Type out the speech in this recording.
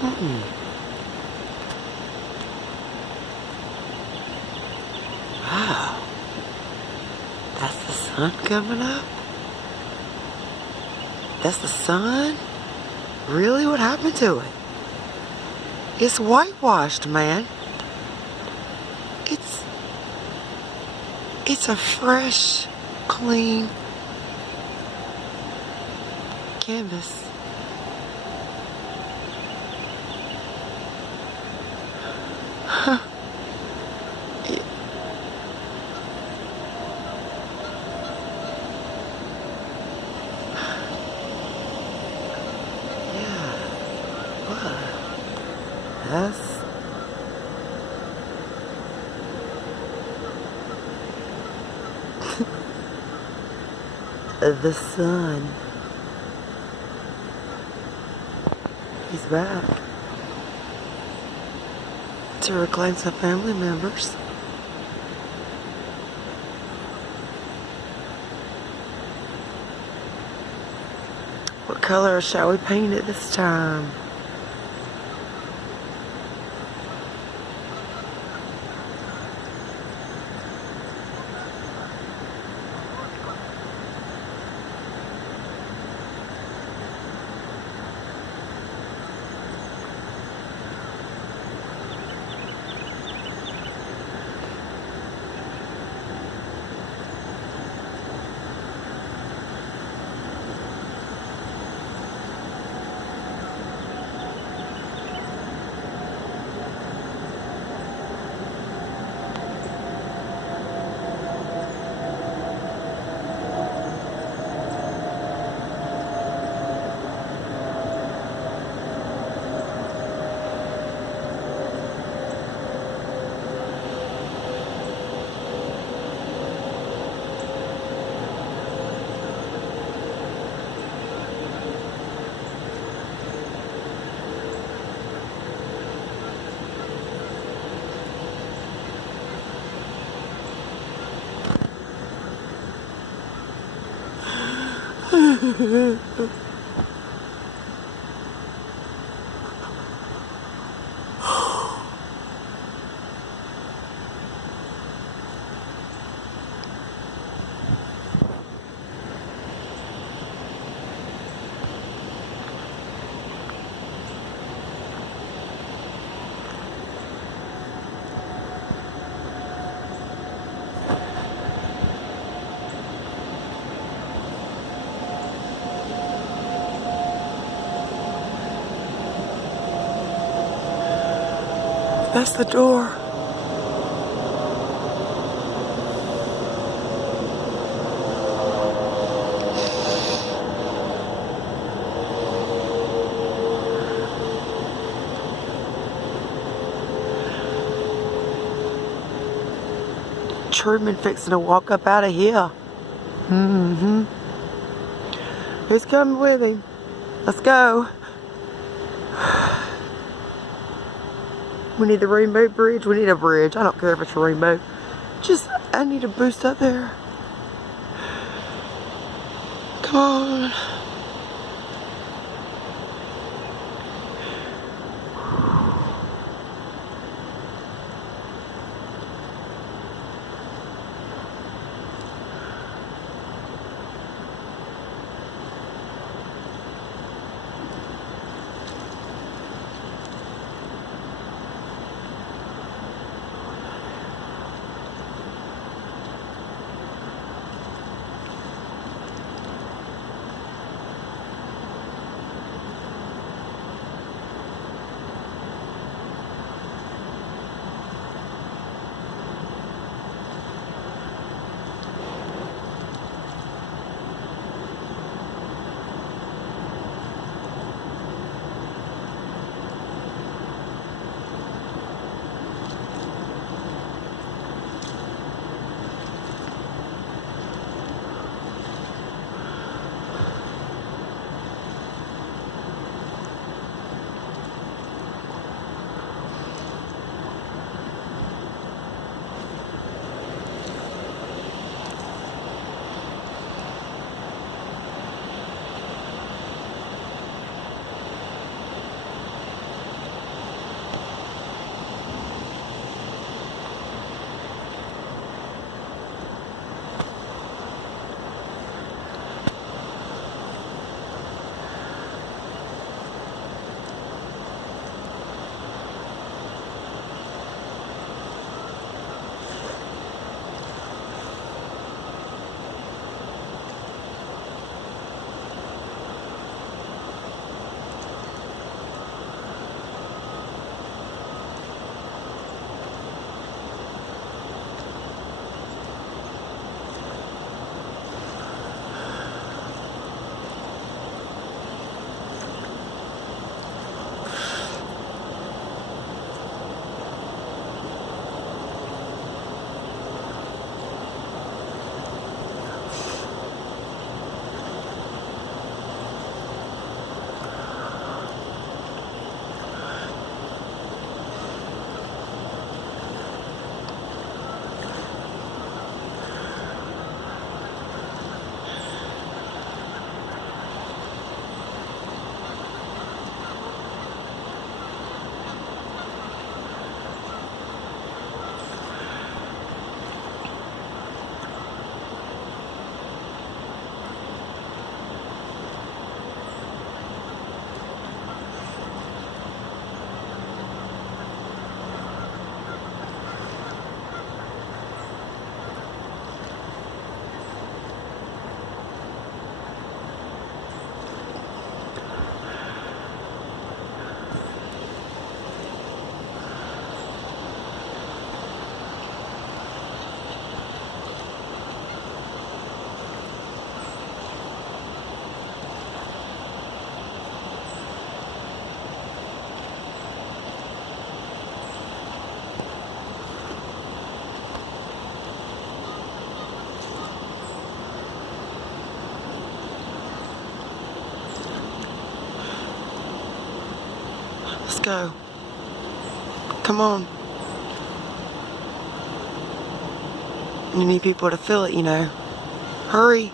Hmm. Wow. That's the sun coming up? That's the sun? Really? What happened to it? It's whitewashed, man. It's a fresh, clean canvas. Huh. Yeah. What? That's the sun. He's back to reclaim some family members. What color shall we paint it this time? That's the door. Truman fixing to walk up out of here. Mm-hmm. Who's coming with him? Let's go. We need the rainbow bridge. We need a bridge. I don't care if it's a rainbow. Just, I need a boost up there. Come on. Let's go. Come on. You need people to fill it, you know. Hurry.